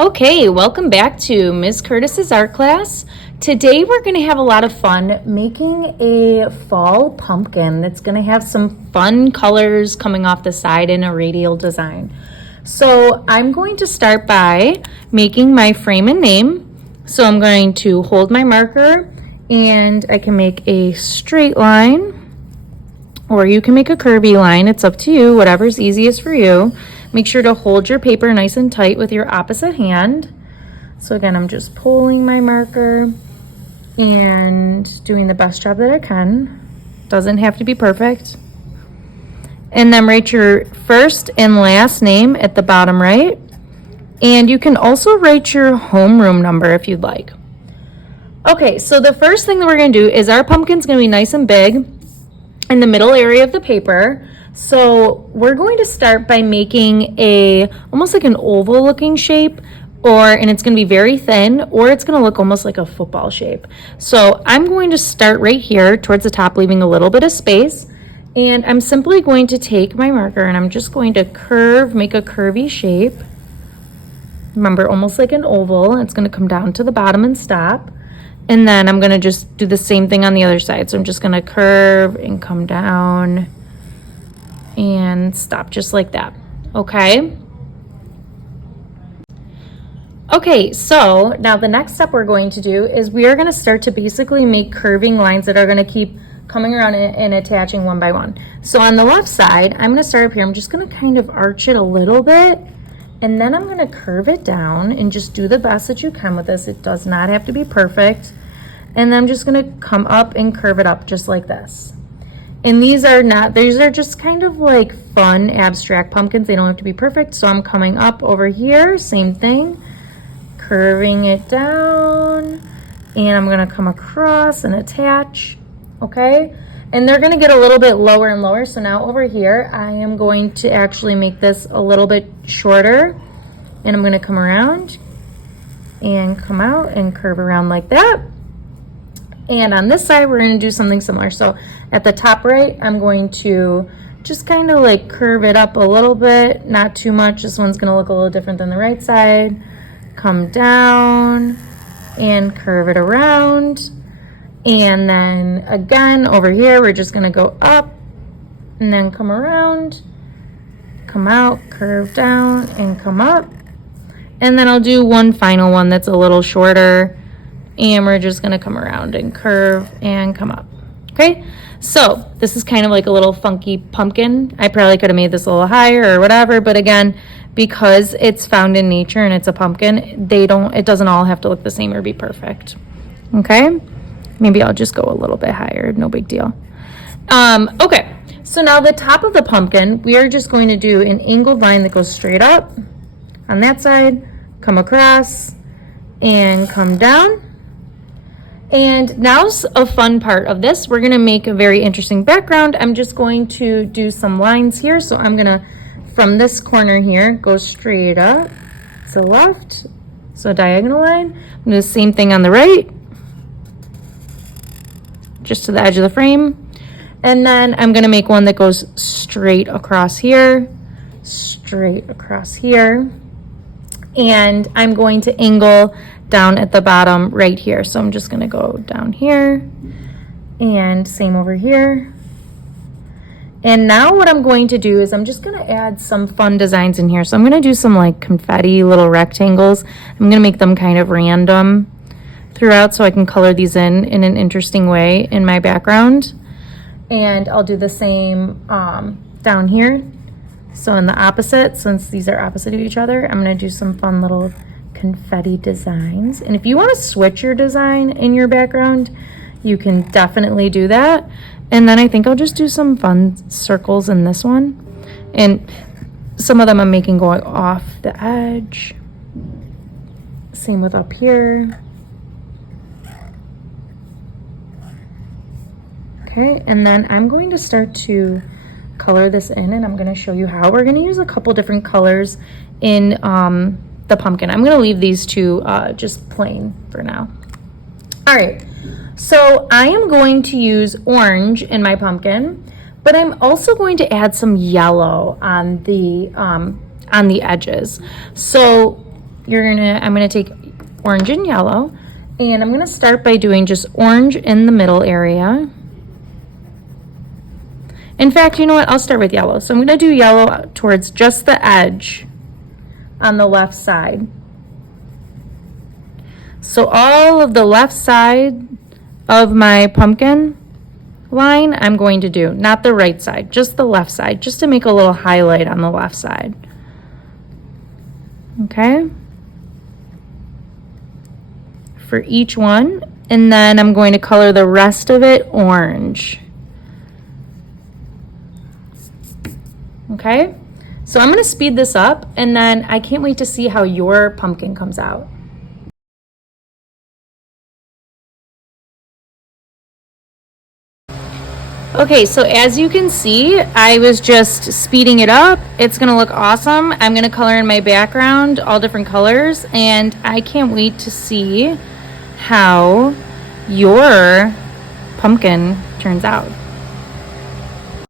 Okay, welcome back to Ms. Curtis's art class. Today we're going to have a lot of fun making a fall pumpkin that's going to have some fun colors coming off the side in a radial design. So I'm going to start by making my frame and name. So I'm going to hold my marker and I can make a straight line, or you can make a curvy line. It's up to you, whatever's easiest for you. Make sure to hold your paper nice and tight with your opposite hand. So again, I'm just pulling my marker and doing the best job that I can. Doesn't have to be perfect. And then write your first and last name at the bottom right. And you can also write your homeroom number if you'd like. Okay, so the first thing that we're gonna do is our pumpkin's gonna be nice and big in the middle area of the paper. So we're going to start by making almost like an oval looking shape, and it's going to be very thin, or it's going to look almost like a football shape. So I'm going to start right here towards the top, leaving a little bit of space. And I'm simply going to take my marker and I'm just going to make a curvy shape. Remember, almost like an oval. It's going to come down to the bottom and stop. And then I'm going to just do the same thing on the other side. So I'm just going to curve and come down and stop just like that. Okay. Okay, so now the next step we're going to do is we are going to start to basically make curving lines that are going to keep coming around and attaching one by one. So on the left side, I'm going to start up here. I'm just going to kind of arch it a little bit, and then I'm going to curve it down and just do the best that you can with this. It does not have to be perfect. And then I'm just going to come up and curve it up just like this. And these are just kind of like fun abstract pumpkins. They don't have to be perfect. So I'm coming up over here, same thing, curving it down, and I'm gonna come across and attach, okay? And they're gonna get a little bit lower and lower. So now over here, I am going to actually make this a little bit shorter, and I'm gonna come around and come out and curve around like that. And on this side, we're going to do something similar. So at the top right, I'm going to just kind of like curve it up a little bit, not too much. This one's going to look a little different than the right side. Come down and curve it around. And then again, over here, we're just going to go up and then come around, come out, curve down, and come up. And then I'll do one final one that's a little shorter. And we're just gonna come around and curve and come up. Okay, so this is kind of like a little funky pumpkin. I probably could have made this a little higher or whatever, but again, because it's found in nature and it's a pumpkin, it doesn't all have to look the same or be perfect. Okay, maybe I'll just go a little bit higher, no big deal. Okay, so now the top of the pumpkin, we are just going to do an angled line that goes straight up on that side, come across, and come down. And now's a fun part of this. We're gonna make a very interesting background. I'm just going to do some lines here. So I'm gonna, from this corner here, go straight up to the left. So diagonal line. I'm gonna do the same thing on the right, just to the edge of the frame. And then I'm gonna make one that goes straight across here, straight across here. And I'm going to angle down at the bottom right here. So I'm just gonna go down here and same over here. And now what I'm going to do is I'm just gonna add some fun designs in here. So I'm gonna do some like confetti little rectangles. I'm gonna make them kind of random throughout so I can color these in an interesting way in my background. And I'll do the same down here. So in the opposite, since these are opposite of each other, I'm gonna do some fun little confetti designs. And if you want to switch your design in your background, you can definitely do that. And then I think I'll just do some fun circles in this one. And some of them I'm making going off the edge. Same with up here. Okay, and then I'm going to start to color this in, and I'm going to show you how. We're going to use a couple different colors in the pumpkin. I'm going to leave these two just plain for now. All right, so I am going to use orange in my pumpkin, but I'm also going to add some yellow on the edges. So I'm gonna take orange and yellow, and I'm gonna start by doing just orange in the middle area. In fact, you know what? I'll start with yellow. So I'm gonna do yellow towards just the edge on the left side. So all of the left side of my pumpkin line I'm going to do, not the right side, just the left side, just to make a little highlight on the left side. Okay? For each one, and then I'm going to color the rest of it orange. Okay? So I'm going to speed this up, and then I can't wait to see how your pumpkin comes out. Okay, so as you can see, I was just speeding it up. It's gonna look awesome. I'm gonna color in my background all different colors, and I can't wait to see how your pumpkin turns out.